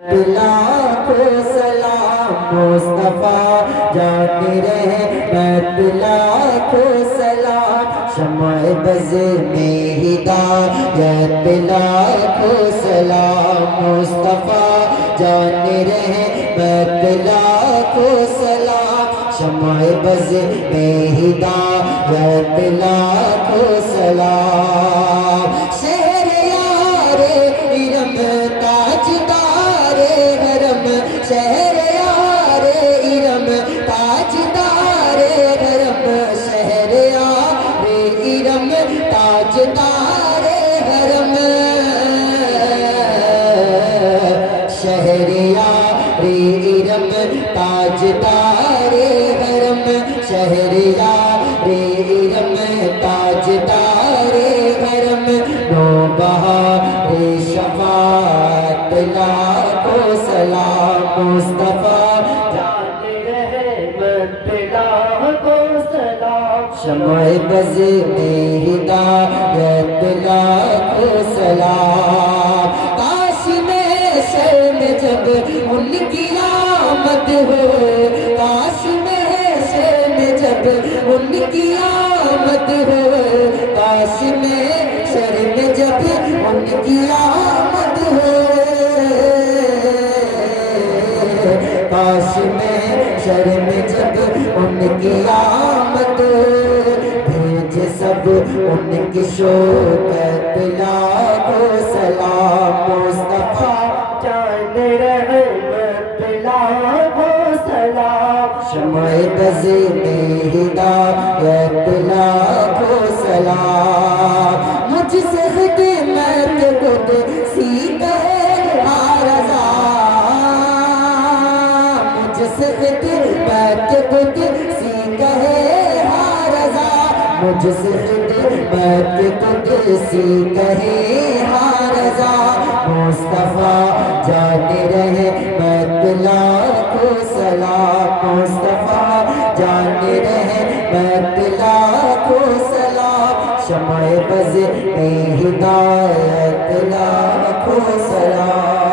لاکھوں سلام مصطفیٰ جاتے رحمت، لاکھوں سلام شمع بز میں ہدایت، لاکھوں سلام مصطفیٰ جاتے رحمت، لاکھوں سلام شمع بز میں ہدایت، لاکھوں سلام شہر یار ارم تاجدار حرم، شہر یار ارم تاجدار حرم، شہر یار ارم تاجدار حرم، شہر یار ارم تاجدار حرم، شہر یار ارم تاجدار حرم، نوبہار شفاعت لاکھوں سلام مصطفیٰ جاتے رحمت، لاکھوں سلام شمع بز میں ہدایت، لاکھوں سلام کاش میں شر میں جب ان کی آمد ہو، کاش میں شر میں جب ان کی آمد ہو، کاش میں شر میں جب ان کی آمد ہو، کاش میں شر میں جب ان کی آمد ہو، بھیج سب ان کی شوکت، لاکھوں سلام مصطفیٰ جان رحمت، لاکھوں سلام شمع بز میں ہدایت، لاکھوں سلام مجھ سے خدمت خود سیکھے ہر رضا، مجھ سے خدمت خود سیکھے ہر رضا، مجھ سے خدمت خود سیکھے ہر رضا، مصطفیٰ جاتے رحمت، لاکھوں سلام مصطفیٰ جاتے رحمت، لاکھوں سلام شمع بز میں ہدایت، لاکھوں سلام